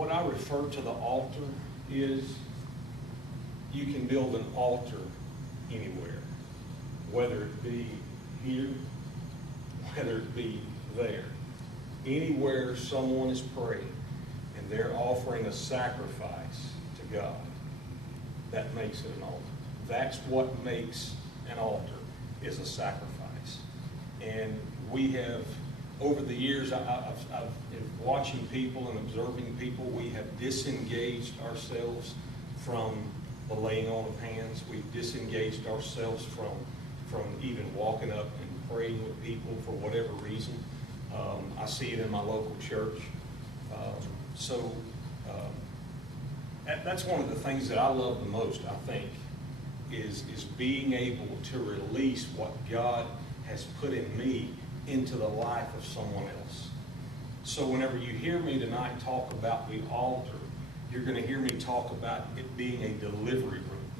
what I refer to the altar is, you can build an altar anywhere, whether it be here, whether it be there. Anywhere someone is praying and they're offering a sacrifice to God, that makes it an altar. That's what makes an altar, is a sacrifice. And we have, over the years, in watching people and observing people, we have disengaged ourselves from the laying on of hands. We've disengaged ourselves from even walking up and praying with people for whatever reason. I see it in my local church. That's one of the things that I love the most, I think, is being able to release what God has put in me into the life of someone else. So whenever you hear me tonight talk about the altar, you're going to hear me talk about it being a delivery room.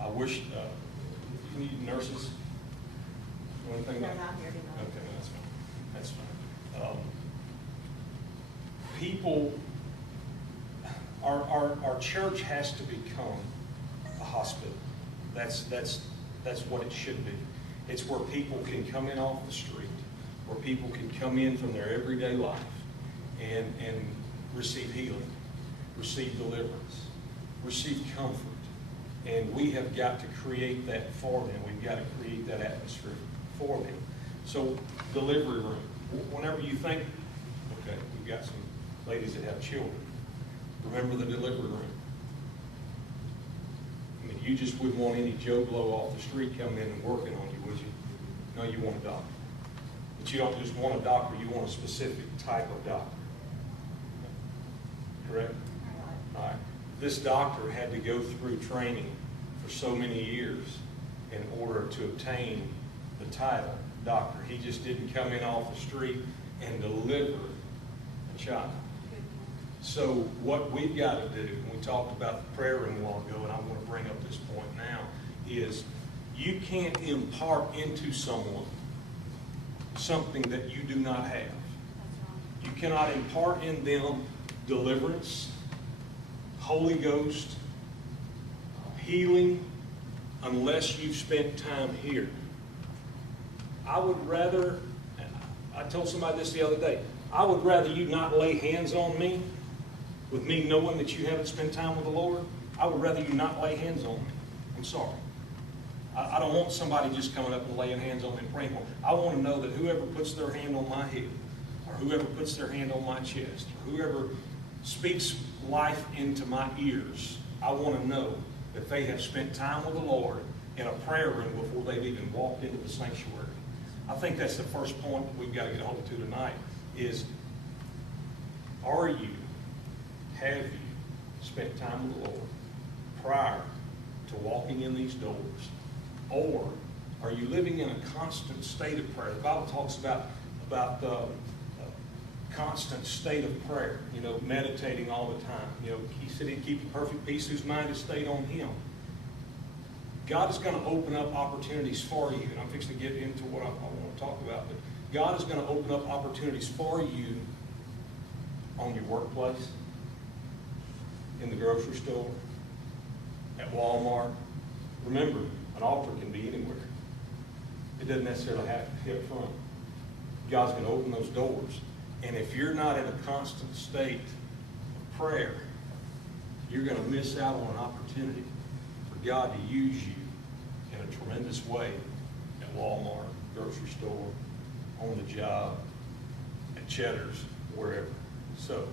I wish, you need nurses? Anything They're about? not here tonight. Okay, that's fine. That's fine. People, our church has to become a hospital. That's what it should be. It's where people can come in off the street, where people can come in from their everyday life and receive healing, receive deliverance, receive comfort. And we have got to create that for them. We've got to create that atmosphere for them. So, delivery room. Whenever you think, okay, we've got some ladies that have children. Remember the delivery room. I mean, you just wouldn't want any Joe Blow off the street coming in and working on you, would you? No, you want a doctor. But you don't just want a doctor, you want a specific type of doctor. Correct? All right. This doctor had to go through training for so many years in order to obtain the title doctor. He just didn't come in off the street and deliver a child. So what we've got to do, and we talked about the prayer room a while ago, and I'm going to bring up this point now, is you can't impart into someone something that you do not have. You cannot impart in them deliverance, Holy Ghost, healing, unless you've spent time here. I would rather, I told somebody this the other day, I would rather you not lay hands on me, with me knowing that you haven't spent time with the Lord. I would rather you not lay hands on me. I'm sorry. I don't want somebody just coming up and laying hands on me and praying for me. I want to know that whoever puts their hand on my head, or whoever puts their hand on my chest, or whoever speaks life into my ears, I want to know that they have spent time with the Lord in a prayer room before they've even walked into the sanctuary. I think that's the first point that we've got to get a hold of tonight is, have you spent time with the Lord prior to walking in these doors? Or are you living in a constant state of prayer? The Bible talks about constant state of prayer, meditating all the time. He said he'd keep the perfect peace whose mind is stayed on him. God is going to open up opportunities for you, and I'm fixing to get into what I want to talk about, but God is going to open up opportunities for you on your workplace, in the grocery store, at Walmart. Remember, an altar can be anywhere. It doesn't necessarily have to be up front. God's going to open those doors. And if you're not in a constant state of prayer, you're going to miss out on an opportunity for God to use you in a tremendous way at Walmart, grocery store, on the job, at Cheddar's, wherever. So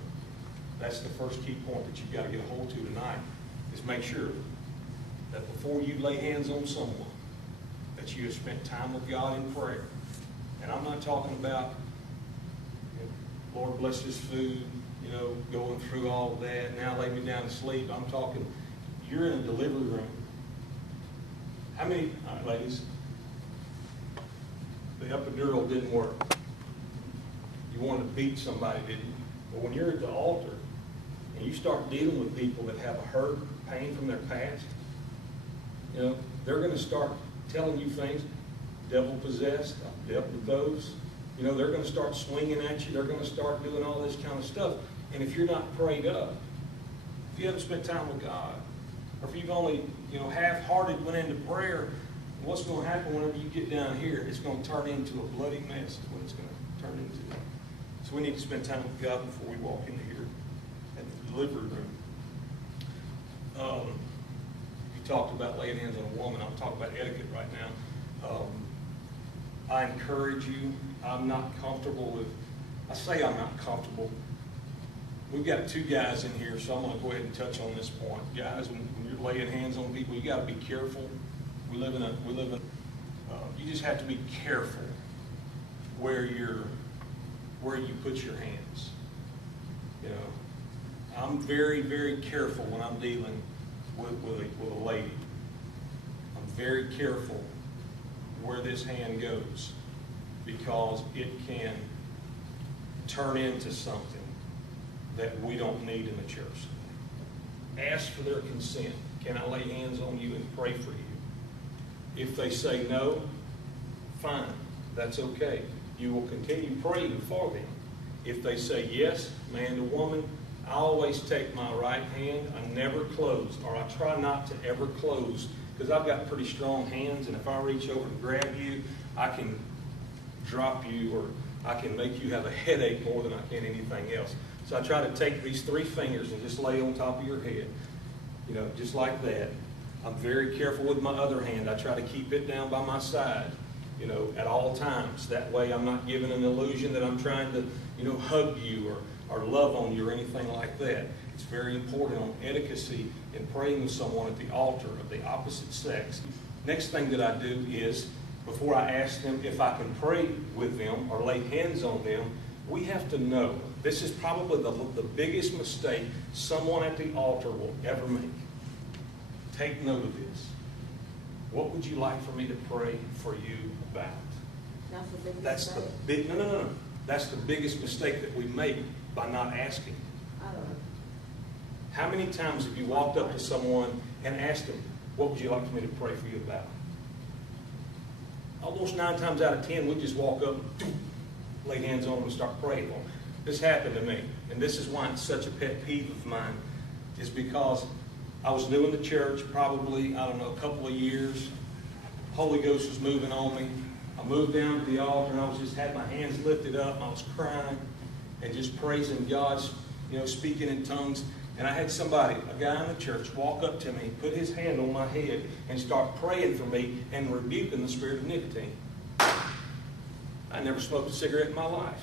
that's the first key point that you've got to get a hold to tonight, is make sure that before you lay hands on someone, that you have spent time with God in prayer. And I'm not talking about, Lord bless this food, going through all of that, now lay me down to sleep. I'm talking, you're in a delivery room. How many, all right, ladies, the epidural didn't work. You wanted to beat somebody, didn't you? But when you're at the altar and you start dealing with people that have a hurt, pain from their past, they're going to start telling you things, devil-possessed, I've dealt with those. They're going to start swinging at you. They're going to start doing all this kind of stuff. And if you're not prayed up, if you haven't spent time with God, or if you've only, half-hearted went into prayer, what's going to happen whenever you get down here? It's going to turn into a bloody mess is what it's going to turn into. So we need to spend time with God before we walk into here at the delivery room. You talked about laying hands on a woman. I'm talking about etiquette right now. I encourage you. I'm not comfortable with, I say I'm not comfortable. We've got two guys in here, so I'm going to go ahead and touch on this point. Guys, when you're laying hands on people, you got to be careful. You just have to be careful where you put your hands. I'm very, very careful when I'm dealing with a lady. I'm very careful where this hand goes, because it can turn into something that we don't need in the church today. Ask for their consent. Can I lay hands on you and pray for you? If they say no, fine. That's okay. You will continue praying for them. If they say yes, man to woman, I always take my right hand. I never close, or I try not to ever close, because I've got pretty strong hands, and if I reach over and grab you, I can drop you, or I can make you have a headache more than I can anything else. So I try to take these three fingers and just lay on top of your head, just like that. I'm very careful with my other hand. I try to keep it down by my side, at all times. That way I'm not giving an illusion that I'm trying to, hug you or love on you or anything like that. It's very important on etiquette in praying with someone at the altar of the opposite sex. Next thing that I do is, before I ask them if I can pray with them or lay hands on them, we have to know. This is probably the biggest mistake someone at the altar will ever make. Take note of this. What would you like for me to pray for you about? That's the big No. That's the biggest mistake that we make by not asking. How many times have you walked up to someone and asked them, what would you like for me to pray for you about? Almost 9 times out of 10, we just walk up, lay hands on them and start praying for them. This happened to me, and this is why it's such a pet peeve of mine, is because I was new in the church, probably, a couple of years. Holy Ghost was moving on me. I moved down to the altar, and I had my hands lifted up, and I was crying and just praising God, speaking in tongues. And I had a guy in the church, walk up to me, put his hand on my head, and start praying for me and rebuking the spirit of nicotine. I never smoked a cigarette in my life.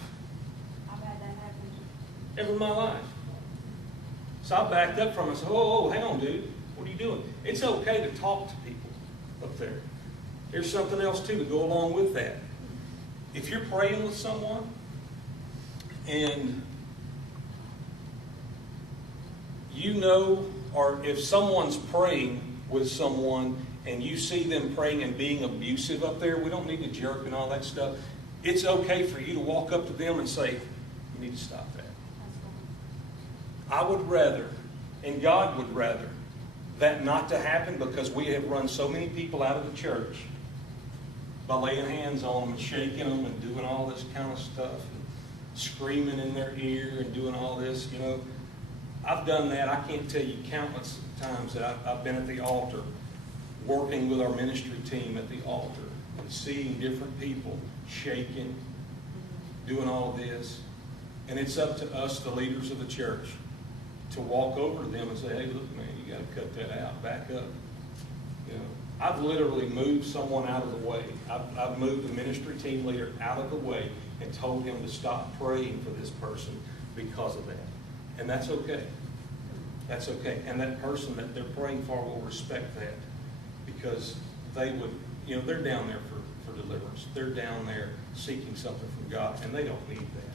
I've had that happen. Ever in my life. So I backed up from him and said, oh, hang on, dude. What are you doing? It's okay to talk to people up there. There's something else, too, to go along with that. If you're praying with someone, and or if someone's praying with someone and you see them praying and being abusive up there, we don't need to jerk and all that stuff. It's okay for you to walk up to them and say, you need to stop that. I would rather, and God would rather, that not to happen, because we have run so many people out of the church by laying hands on them and shaking them and doing all this kind of stuff, and screaming in their ear and doing all this, I've done that. I can't tell you countless times that I've been at the altar, working with our ministry team at the altar, and seeing different people shaking, doing all this. And it's up to us, the leaders of the church, to walk over to them and say, hey, look, man, you got to cut that out. Back up. I've literally moved someone out of the way. I've moved the ministry team leader out of the way and told him to stop praying for this person because of that. And that's okay. That's okay. And that person that they're praying for will respect that, because they would, they're down there for deliverance. They're down there seeking something from God, and they don't need that.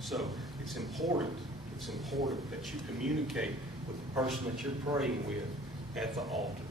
So it's important that you communicate with the person that you're praying with at the altar.